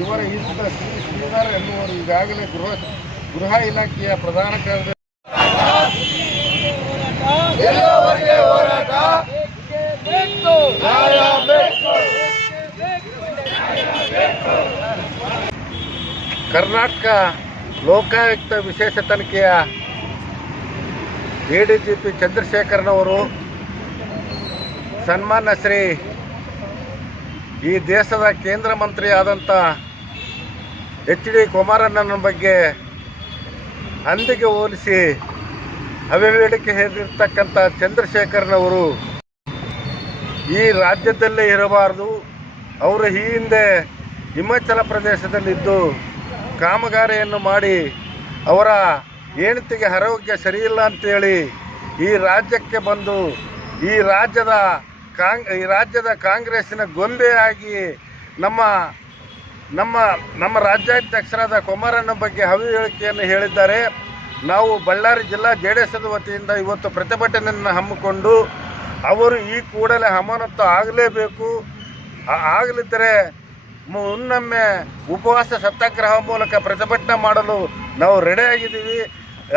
ಇವರ ಇಂಥ ಶ್ರೀ ಶ್ರೀಧರ್ ಎನ್ನುವರು ಈಗಾಗಲೇ ಗೃಹ ಗೃಹ ಇಲಾಖೆಯ ಪ್ರಧಾನ ಕಾರ್ಯದರ್ಶಿ. ಕರ್ನಾಟಕ ಲೋಕಾಯುಕ್ತ ವಿಶೇಷ ತನಿಖೆಯ ಎ ಡಿ ಜಿ ಪಿ ಚಂದ್ರಶೇಖರನವರು ಸನ್ಮಾನ್ಯ ಶ್ರೀ ಈ ದೇಶದ ಕೇಂದ್ರ ಮಂತ್ರಿ ಆದಂಥ ಎಚ್ ಡಿ ಕುಮಾರಣ್ಣನ ಬಗ್ಗೆ ಅಂದಿಗೆ ಹೋಲಿಸಿ ಅವಿವೇಳಿಕೆ ಹೇಳಿರ್ತಕ್ಕಂಥ ಚಂದ್ರಶೇಖರ್ನವರು ಈ ರಾಜ್ಯದಲ್ಲೇ ಇರಬಾರದು. ಅವರು ಈ ಹಿಂದೆ ಹಿಮಾಚಲ ಪ್ರದೇಶದಲ್ಲಿದ್ದು ಕಾಮಗಾರಿಯನ್ನು ಮಾಡಿ ಅವರ ಹೆಂಡತಿಗೆ ಆರೋಗ್ಯ ಸರಿಯಿಲ್ಲ ಅಂತೇಳಿ ಈ ರಾಜ್ಯಕ್ಕೆ ಬಂದು ಈ ರಾಜ್ಯದ ಕಾಂಗ್, ಈ ರಾಜ್ಯದ ಕಾಂಗ್ರೆಸ್ಸಿನ ಗೊಂಬೆಯಾಗಿ ನಮ್ಮ ನಮ್ಮ ನಮ್ಮ ರಾಜ್ಯಾಧ್ಯಕ್ಷರಾದ ಕುಮಾರಣ್ಣ ಬಗ್ಗೆ ಹೇಳಿಕೆಯನ್ನು ಹೇಳಿದ್ದಾರೆ. ನಾವು ಬಳ್ಳಾರಿ ಜಿಲ್ಲಾ ಜೆ ಡಿ ವತಿಯಿಂದ ಇವತ್ತು ಪ್ರತಿಭಟನೆಯನ್ನು ಹಮ್ಮಿಕೊಂಡು ಅವರು ಈ ಕೂಡಲೇ ಅಮಾನತು ಆಗಲೇಬೇಕು. ಆಗಲಿದ್ದರೆ ಮುನ್ನೊಮ್ಮೆ ಉಪವಾಸ ಸತ್ಯಾಗ್ರಹ ಮೂಲಕ ಪ್ರತಿಭಟನೆ ಮಾಡಲು ನಾವು ರೆಡಿಯಾಗಿದ್ದೀವಿ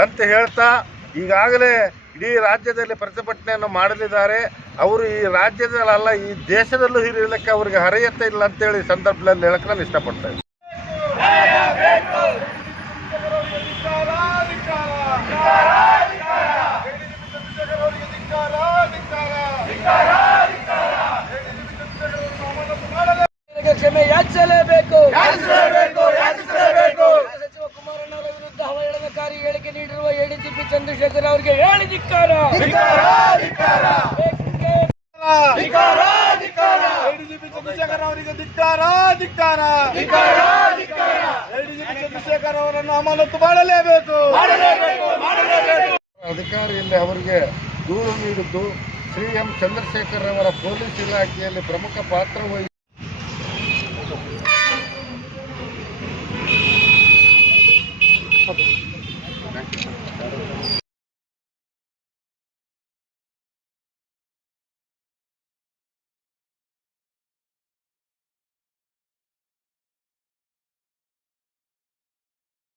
ಅಂತ ಹೇಳ್ತಾ ಈಗಾಗಲೇ ಇಡೀ ರಾಜ್ಯದಲ್ಲಿ ಪ್ರತಿಭಟನೆಯನ್ನು ಮಾಡಲಿದ್ದಾರೆ. ಅವರು ಈ ರಾಜ್ಯದಲ್ಲ ಈ ದೇಶದಲ್ಲೂ ಹಿರಿಯಲಿಕ್ಕೆ ಅವರಿಗೆ ಹರಿಯತ್ತೆ ಇಲ್ಲ ಅಂತೇಳಿ ಸಂದರ್ಭದಲ್ಲಿ ಹೇಳಕ್ಕೆ ನಾನು ಇಷ್ಟಪಡ್ತೇನೆ ಯಾಚಿಸಲೇಬೇಕು. ಯಾಚಿಸಲೇಬೇಕು, ಯಾಚಿಸಲೇಬೇಕು. ಸಚಿವ ಕುಮಾರಣ್ಣವರ ವಿರುದ್ಧ ಅವಹೇಳನಕಾರಿ ಹೇಳಿಕೆ ನೀಡಿರುವ ಎಡಿಜಿಪಿ ಚಂದ್ರಶೇಖರ್ ಅವರಿಗೆ ಹೇಳಿ ಧಿಕ್ಕಾರ. ಎಡಿಜಿಪಿ ಚಂದ್ರಶೇಖರ್ ಅವರಿಗೆ ಧಿಕ್ಕಾರ ಧಿಕ್ಕಾರ. ಎಡಿಜಿಪಿ ಚಂದ್ರಶೇಖರ್ ಅವರನ್ನು ಅಮಾನತು ಮಾಡಲೇಬೇಕು. ಅಧಿಕಾರಿಯಲ್ಲಿ ಅವರಿಗೆ ದೂರು ನೀಡಿದ್ದು ಶ್ರೀ ಎಂ ಚಂದ್ರಶೇಖರ್ ಅವರ ಪೊಲೀಸ್ ಇಲಾಖೆಯಲ್ಲಿ ಪ್ರಮುಖ ಪಾತ್ರ ವಹಿಸಿ